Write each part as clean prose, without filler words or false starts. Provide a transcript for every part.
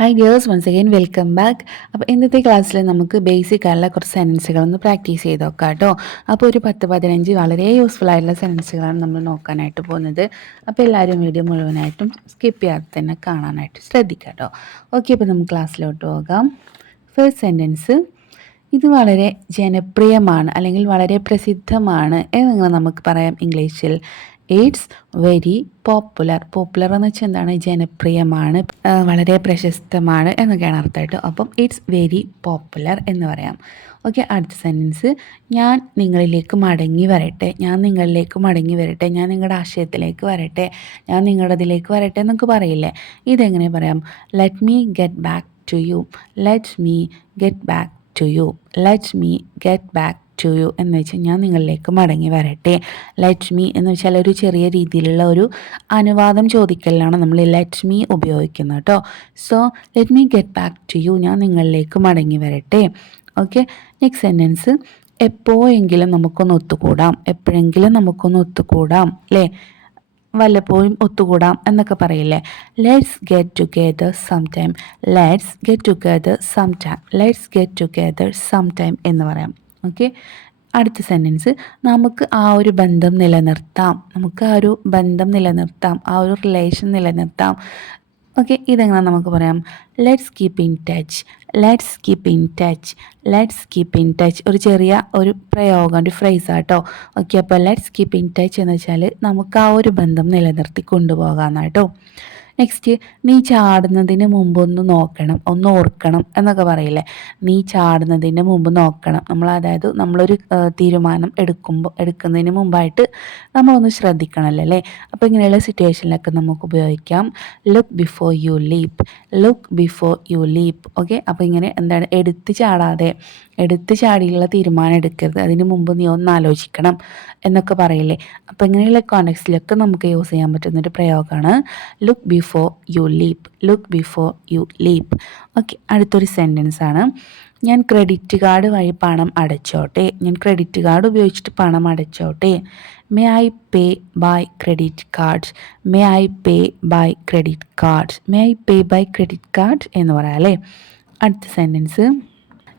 Hi dears, once again welcome back. അപ്പോൾ ഇന്നത്തെ ക്ലാസ്സിൽ നമുക്ക് ബേസിക് ആയിട്ടുള്ള കുറച്ച് സെൻറ്റൻസുകളൊന്ന് പ്രാക്ടീസ് ചെയ്ത് നോക്കാം കേട്ടോ. അപ്പോൾ ഒരു 10-15 വളരെ യൂസ്ഫുൾ ആയിട്ടുള്ള സെൻറ്റൻസുകളാണ് നമ്മൾ നോക്കാനായിട്ട് പോകുന്നത്. അപ്പോൾ എല്ലാവരും വീഡിയോ മുഴുവനായിട്ടും സ്കിപ്പ് ചെയ്യാതെ തന്നെ കാണാനായിട്ട് ശ്രദ്ധിക്കാം കേട്ടോ. ഓക്കെ, അപ്പോൾ നമുക്ക് ക്ലാസ്സിലോട്ട് പോകാം. ഫസ്റ്റ് സെൻറ്റൻസ്, ഇത് വളരെ ജനപ്രിയമാണ് അല്ലെങ്കിൽ വളരെ പ്രസിദ്ധമാണ് എന്ന് നമുക്ക് പറയാം ഇംഗ്ലീഷിൽ. It's very popular. പോപ്പുലർ എന്ന് വെച്ചാൽ എന്താണ്? ജനപ്രിയമാണ്, വളരെ പ്രശസ്തമാണ് എന്നൊക്കെയാണ് അർത്ഥമായിട്ട്. അപ്പം ഇറ്റ്സ് വെരി പോപ്പുലർ എന്ന് പറയാം. ഓക്കെ, അടുത്ത സെൻറ്റൻസ്, ഞാൻ നിങ്ങളിലേക്ക് മടങ്ങി വരട്ടെ. ഞാൻ നിങ്ങളിലേക്ക് മടങ്ങി വരട്ടെ, ഞാൻ നിങ്ങളുടെ ആശയത്തിലേക്ക് വരട്ടെ, ഞാൻ നിങ്ങളുടെ ഇതിലേക്ക് വരട്ടെ എന്നൊക്കെ പറയില്ലേ? ഇതെങ്ങനെ പറയാം? Let me get back to you. Let me get back to you. Let me get back to you എന്ന് വെച്ചാൽ ഞാൻ നിങ്ങളിലേക്ക് മടങ്ങി വരട്ടെ. ലെറ്റ് മീ എന്ന് വെച്ചാൽ ഒരു ചെറിയ രീതിയിലുള്ള ഒരു അനുവാദം ചോദിക്കലാണ് നമ്മൾ ലെറ്റ് മീ ഉപയോഗിക്കുന്നത് കേട്ടോ. So let me get back to you, ഞാൻ നിങ്ങളിലേക്ക് മടങ്ങി വരട്ടെ. ഓക്കെ, നെക്സ്റ്റ് സെൻറ്റൻസ്, എപ്പോഴെങ്കിലും നമുക്കൊന്ന് ഒത്തുകൂടാം. എപ്പോഴെങ്കിലും നമുക്കൊന്ന് ഒത്തുകൂടാം അല്ലേ? വല്ലപ്പോഴും ഒത്തുകൂടാം എന്നൊക്കെ പറയില്ലേ? Let's get together some time. Let's get together some time. Let's get together some time എന്ന് പറയാം. ഓക്കെ, അടുത്ത സെൻറ്റൻസ്, നമുക്ക് ആ ഒരു ബന്ധം നിലനിർത്താം. നമുക്ക് ആ ഒരു ബന്ധം നിലനിർത്താം, ആ ഒരു റിലേഷൻ നിലനിർത്താം. ഓക്കെ, ഇതെങ്ങനെ നമുക്ക് പറയാം? Let's keep in touch. Let's keep in touch. Let's keep in touch ഒരു ചെറിയ ഒരു പ്രയോഗം, ഒരു ഫ്രേസാട്ടോ. ഓക്കെ, അപ്പോൾ ലെറ്റ്സ് കീപ്പ് ഇൻ ടച്ച് എന്ന് വെച്ചാൽ നമുക്ക് ആ ഒരു ബന്ധം നിലനിർത്തി കൊണ്ടുപോകാമെന്നാട്ടോ. നെക്സ്റ്റ്, നീ ചാടുന്നതിന് മുമ്പ് ഒന്ന് നോക്കണം, ഒന്ന് ഓർക്കണം എന്നൊക്കെ പറയില്ലേ? നീ ചാടുന്നതിന് മുമ്പ് നോക്കണം. അതായത് നമ്മളൊരു തീരുമാനം എടുക്കുന്നതിന് മുമ്പായിട്ട് നമ്മളൊന്ന് ശ്രദ്ധിക്കണമല്ലോ അല്ലേ? അപ്പോൾ ഇങ്ങനെയുള്ള സിറ്റുവേഷനിലൊക്കെ നമുക്ക് ഉപയോഗിക്കാം look before you leap. Look before you leap. Okay, അപ്പോൾ ഇങ്ങനെ എന്താണ്? എടുത്ത് ചാടിയുള്ള തീരുമാനം എടുക്കരുത്, അതിന് മുമ്പ് നീ ഒന്ന് ആലോചിക്കണം എന്നൊക്കെ പറയില്ലേ? അപ്പോൾ ഇങ്ങനെയുള്ള കോണ്ടെക്സ്റ്റിലൊക്കെ നമുക്ക് യൂസ് ചെയ്യാൻ പറ്റുന്നൊരു പ്രയോഗമാണ് look before you leap. Look before you leap. Okay, അടുത്തൊരു സെൻറ്റൻസ് ആണ്, ഞാൻ ക്രെഡിറ്റ് കാർഡ് വഴി പണം അടച്ചോട്ടെ. ഞാൻ ക്രെഡിറ്റ് കാർഡ് ഉപയോഗിച്ചിട്ട് പണം അടച്ചോട്ടെ. May I pay by credit cards. May I pay by credit cards. May I pay by credit card എന്ന് പറയാം അല്ലേ? അടുത്ത സെൻറ്റൻസ്,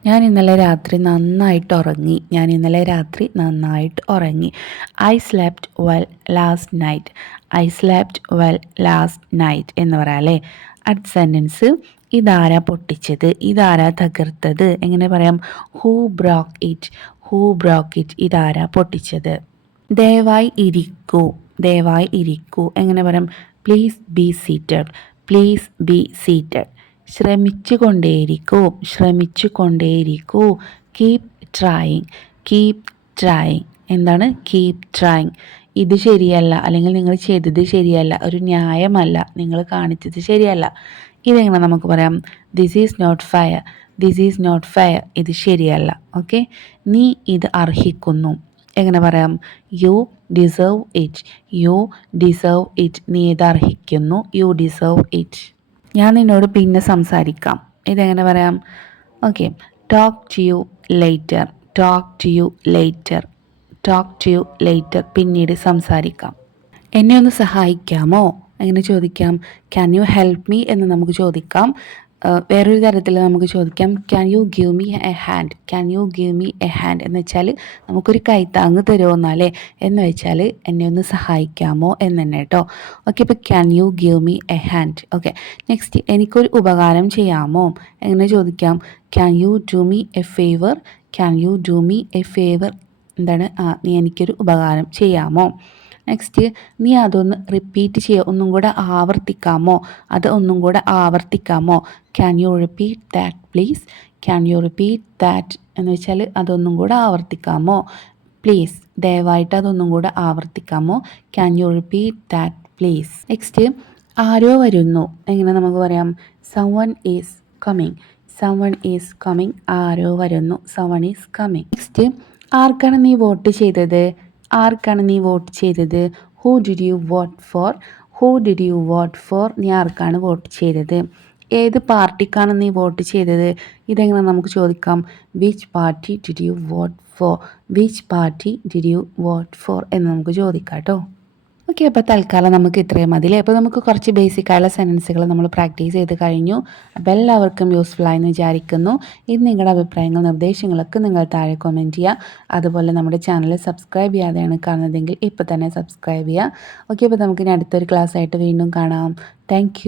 ഞാൻ ഇന്നലെ രാത്രി നന്നായിട്ട് ഉറങ്ങി. ഞാൻ ഇന്നലെ രാത്രി നന്നായിട്ട് ഉറങ്ങി. I slept well last night. I slept well last night എന്ന് പറയാം അല്ലേ? അടുത്ത സെൻറ്റൻസ്, ഇതാരാ പൊട്ടിച്ചത്? ഇതാരാ തകർത്തത്? എങ്ങനെ പറയാം? Who broke it. Who broke it. ഇതാരാ പൊട്ടിച്ചത്? ദയവായി ഇരിക്കൂ. ദയവായി ഇരിക്കൂ. എങ്ങനെ പറയാം? Please be seated. Please be seated. ശ്രമിച്ചു കൊണ്ടേയിരിക്കൂ. ശ്രമിച്ചു കൊണ്ടേയിരിക്കൂ. Keep trying. Keep trying. എന്താണ്? Keep trying. ഇത് ശരിയല്ല, അല്ലെങ്കിൽ നിങ്ങൾ ചെയ്തത് ശരിയല്ല, ഒരു ന്യായമല്ല, നിങ്ങൾ കാണിച്ചത് ശരിയല്ല. ഇതെങ്ങനെ നമുക്ക് പറയാം? This is not fair. This is not fair. ഇത് ശരിയല്ല. ഓക്കെ, നീ ഇത് അർഹിക്കുന്നു. എങ്ങനെ പറയാം? You deserve it. You deserve it. നീ ഇത് അർഹിക്കുന്നു. You deserve it. ഞാൻ നിന്നോട് പിന്നെ സംസാരിക്കാം. ഇതെങ്ങനെ പറയാം? Okay, talk to you later. Talk to you later. Talk to you later. പിന്നീട് സംസാരിക്കാം. എന്നെ ഒന്ന് സഹായിക്കാമോ? എങ്ങനെ ചോദിക്കാം? ക്യാൻ യു ഹെൽപ്പ് മീ എന്ന് നമുക്ക് ചോദിക്കാം. വേറൊരു തരത്തിൽ നമുക്ക് ചോദിക്കാം, can you give me A hand. Can you give me A hand എന്ന് വെച്ചാൽ നമുക്കൊരു കൈത്താങ്ങ് തരുമോന്നാലേ, എന്ന് വെച്ചാൽ എന്നെ ഒന്ന് സഹായിക്കാമോ എന്ന് തന്നെ കേട്ടോ. ഓക്കെ, ഇപ്പോൾ can you give me A hand. Okay, next, എനിക്കൊരു ഉപകാരം ചെയ്യാമോ? എങ്ങനെ ചോദിക്കാം? Can you do me A favour. Can you do me A favour. എന്താണ്? നീ എനിക്കൊരു ഉപകാരം ചെയ്യാമോ? നെക്സ്റ്റ്, നീ അതൊന്ന് റിപ്പീറ്റ് ചെയ്യുക, ഒന്നും കൂടെ ആവർത്തിക്കാമോ? അത് ഒന്നും കൂടെ ആവർത്തിക്കാമോ? Can you repeat that please. Can you repeat that എന്ന് വെച്ചാൽ അതൊന്നും കൂടെ ആവർത്തിക്കാമോ? പ്ലീസ്, ദയവായിട്ട് അതൊന്നും കൂടെ ആവർത്തിക്കാമോ? Can you repeat that please. Next, ആരോ വരുന്നു. എങ്ങനെ നമുക്ക് പറയാം? someone is coming. someone is coming. ആരോ വരുന്നു. someone is coming. നെക്സ്റ്റ്, ആർക്കാണ് നീ വോട്ട് ചെയ്തത്? ആർക്കാണ് നീ വോട്ട് ചെയ്തത്? Who did you vote four. Who did you vote four. നീ ആർക്കാണ് വോട്ട് ചെയ്തത്? ഏത് പാർട്ടിക്കാണ് നീ വോട്ട് ചെയ്തത്? ഇതെങ്ങനെ നമുക്ക് ചോദിക്കാം? Which party did you vote four. Which party did you vote four എന്ന് നമുക്ക് ചോദിക്കാം കേട്ടോ. ഓക്കെ, അപ്പോൾ തൽക്കാലം നമുക്ക് ഇത്രയും മതിയല്ലേ. അപ്പോൾ നമുക്ക് കുറച്ച് ബേസിക്കായുള്ള സെൻറ്റൻസുകൾ നമ്മൾ പ്രാക്ടീസ് ചെയ്ത് കഴിഞ്ഞു. അപ്പോൾ എല്ലാവർക്കും യൂസ്ഫുൾ ആയെന്ന് വിചാരിക്കുന്നു. ഇത് നിങ്ങളുടെ അഭിപ്രായങ്ങൾ നിർദ്ദേശങ്ങളൊക്കെ നിങ്ങൾ താഴെ കമൻറ്റ് ചെയ്യുക. അതുപോലെ നമ്മുടെ ചാനൽ സബ്സ്ക്രൈബ് ചെയ്യാതെയാണ് കാണുന്നതെങ്കിൽ ഇപ്പോൾ തന്നെ സബ്സ്ക്രൈബ് ചെയ്യുക. ഓക്കെ, അപ്പോൾ നമുക്കിനി അടുത്തൊരു ക്ലാസ് ആയിട്ട് വീണ്ടും കാണാം. താങ്ക്